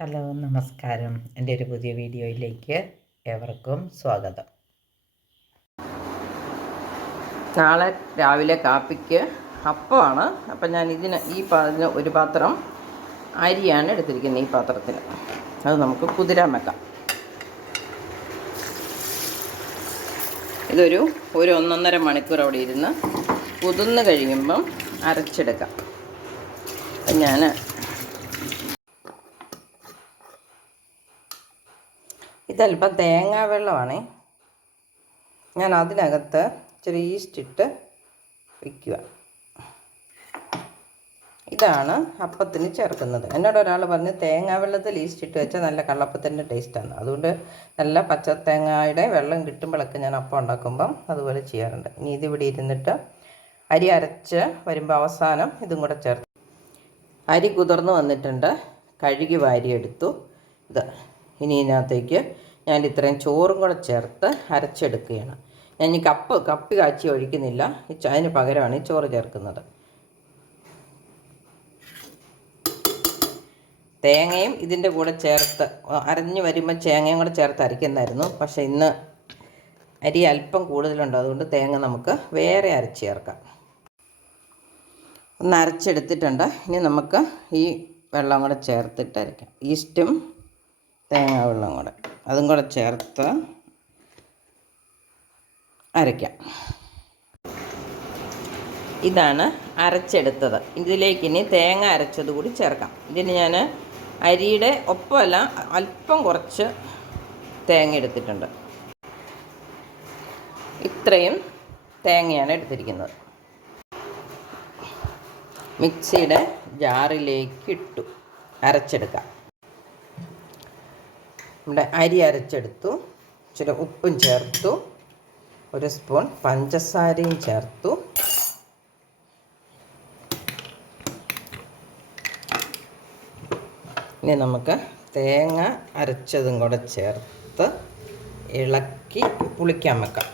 Hello നമസ്കാരം. എൻ്റെ ഒരു പുതിയ വീഡിയോയിലേക്ക് ഏവർക്കും സ്വാഗതം. നാളെ രാവിലെ കാപ്പിക്ക് അപ്പമാണ്. അപ്പം ഞാൻ ഇതിന് ഒരു പാത്രം അരിയാണ് എടുത്തിരിക്കുന്നത്. ഈ പാത്രത്തിന് അത് നമുക്ക് കുതിരാൻ വെക്കാം. ഇതൊരു 1-1.5 മണിക്കൂർ അവിടെ ഇരുന്ന് കുതിർന്ന് കഴിയുമ്പം അരച്ചെടുക്കാം. അപ്പം ഇതല്പം തേങ്ങാ വെള്ളമാണേ. ഞാൻ അതിനകത്ത് ഇച്ചിരി ഈസ്റ്റ് ഇട്ട് വയ്ക്കുക. ഇതാണ് അപ്പത്തിന് ചേർക്കുന്നത്. എന്നോട് ഒരാൾ പറഞ്ഞ് തേങ്ങാ വെള്ളത്തിൽ ഈസ്റ്റ് ഇട്ട് വെച്ചാൽ നല്ല കള്ളപ്പത്തിൻ്റെ ടേസ്റ്റാണ്. അതുകൊണ്ട് നല്ല പച്ച തേങ്ങയുടെ വെള്ളം കിട്ടുമ്പോഴൊക്കെ ഞാൻ അപ്പം ഉണ്ടാക്കുമ്പം അതുപോലെ ചെയ്യാറുണ്ട്. ഇനി ഇതിവിടെ ഇരുന്നിട്ട് അരി അരച്ച് വരുമ്പോൾ അവസാനം ഇതും കൂടെ ചേർത്ത് അരി കുതിർന്ന് വന്നിട്ടുണ്ട്. കഴുകി വാരിയെടുത്തു. ഇനി ഇതിനകത്തേക്ക് ഞാൻ ഇത്രയും ചോറും കൂടെ ചേർത്ത് അരച്ചെടുക്കുകയാണ്. ഞാൻ ഈ കപ്പി കാച്ചി ഒഴിക്കുന്നില്ല. അതിന് പകരമാണ് ഈ ചോറ് ചേർക്കുന്നത്. തേങ്ങയും ഇതിൻ്റെ കൂടെ ചേർത്ത് അരഞ്ഞ് വരുമ്പോൾ തേങ്ങയും കൂടെ ചേർത്ത് അരയ്ക്കുന്നതായിരുന്നു. പക്ഷേ ഇന്ന് അരി അല്പം കൂടുതലുണ്ട്. അതുകൊണ്ട് തേങ്ങ നമുക്ക് വേറെ അരച്ച് ചേർക്കാം. ഒന്ന് അരച്ചെടുത്തിട്ടുണ്ട്. ഇനി നമുക്ക് ഈ വെള്ളം കൂടെ ചേർത്തിട്ട് അരയ്ക്കാം. ഈസ്റ്റും തേങ്ങാ വെള്ളം കൂടെ അതും കൂടെ ചേർത്ത് അരയ്ക്കാം. ഇതാണ് അരച്ചെടുത്തത്. ഇതിലേക്ക് ഇനി തേങ്ങ അരച്ചത് കൂടി ചേർക്കാം. ഇതിന് ഞാൻ അരിയുടെ ഒപ്പമല്ല, അല്പം കുറച്ച് തേങ്ങ എടുത്തിട്ടുണ്ട്. ഇത്രയും തേങ്ങയാണ് എടുത്തിരിക്കുന്നത്. മിക്സിയുടെ ജാറിലേക്ക് ഇട്ടു അരച്ചെടുക്കാം. നമ്മുടെ അരി അരച്ചെടുത്തു. ഇച്ചിരി ഉപ്പും ചേർത്തു. 1 സ്പൂൺ പഞ്ചസാരയും ചേർത്തു. ഇനി നമുക്ക് തേങ്ങ അരച്ചതും കൂടെ ചേർത്ത് ഇളക്കി പുളിക്കാൻ വെക്കാം.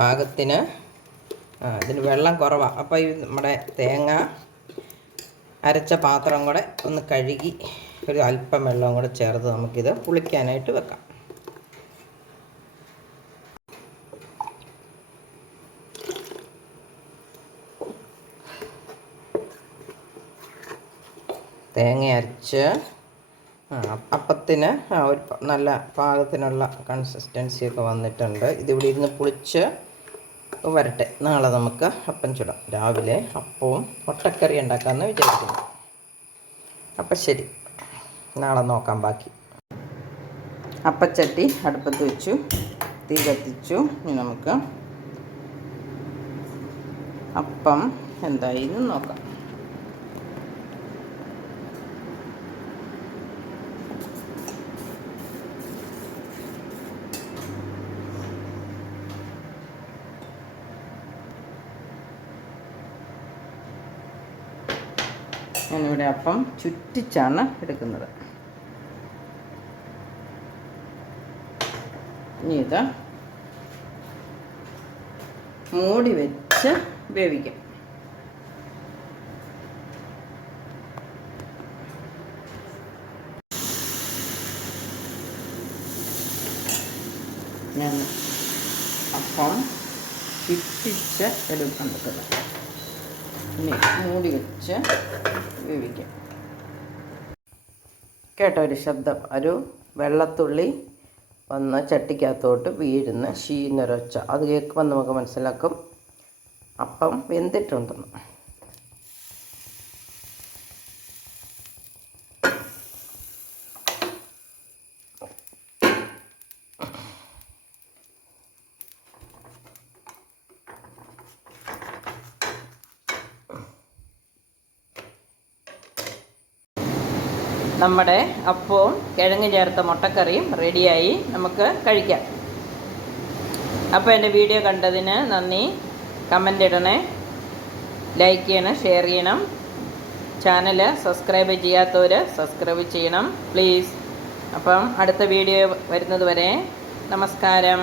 പാകത്തിന് ഇതിന് വെള്ളം കുറവാണ്. അപ്പോൾ ഈ നമ്മുടെ തേങ്ങ അരച്ച പാത്രം കൂടെ ഒന്ന് കഴുകി ഒരു അല്പം വെള്ളവും കൂടെ ചേർത്ത് നമുക്കിത് പുളിക്കാനായിട്ട് വെക്കാം. തേങ്ങ അരച്ച് അപ്പത്തിന് ഒരു നല്ല പാകത്തിനുള്ള കൺസിസ്റ്റൻസിയൊക്കെ വന്നിട്ടുണ്ട്. ഇതിവിടെ ഇരുന്ന് പുളിച്ച് വരട്ടെ. നാളെ നമുക്ക് അപ്പം ചുടാം. രാവിലെ അപ്പവും മുട്ടക്കറി ഉണ്ടാക്കാമെന്ന് വിചാരിക്കുന്നു. അപ്പം ശരി, നാളെ നോക്കാം ബാക്കി. അപ്പച്ചട്ടി അടുപ്പത്ത് വെച്ചു, തീ കത്തിച്ചു. ഇനി നമുക്ക് അപ്പം എന്തായിരുന്നു നോക്കാം. ഞാനിവിടെ അപ്പം ചുറ്റിച്ചാണ് എടുക്കുന്നത്. ഇനി ഇത് മൂടി വെച്ച് വേവിക്കാം. ഞാൻ അപ്പം ചുറ്റിച്ച് എടുക്കുന്നത്. ഇനി മൂടി വെച്ച് വേവിക്കാം. കേട്ടോ ഒരു ശബ്ദം, ഒരു വെള്ളത്തുള്ളി വന്ന് ചട്ടിക്കകത്തോട്ട് വീഴുന്ന ഷീന്നൊരൊച്ച. അത് കേൾക്കുമ്പോൾ നമുക്ക് മനസ്സിലാക്കും അപ്പം വെന്തിട്ടുണ്ടെന്ന്. നമ്മുടെ അപ്പവും കിഴങ്ങ് ചേർത്ത മുട്ടക്കറിയും റെഡിയായി. നമുക്ക് കഴിക്കാം. അപ്പോൾ എൻ്റെ വീഡിയോ കണ്ടതിന് നന്ദി. കമൻ്റ് ഇടണേ, ലൈക്ക് ചെയ്യണം, ഷെയർ ചെയ്യണം. ചാനൽ സബ്സ്ക്രൈബ് ചെയ്യാത്തവർ സബ്സ്ക്രൈബ് ചെയ്യണം പ്ലീസ്. അപ്പം അടുത്ത വീഡിയോ വരുന്നത് വരെ നമസ്കാരം.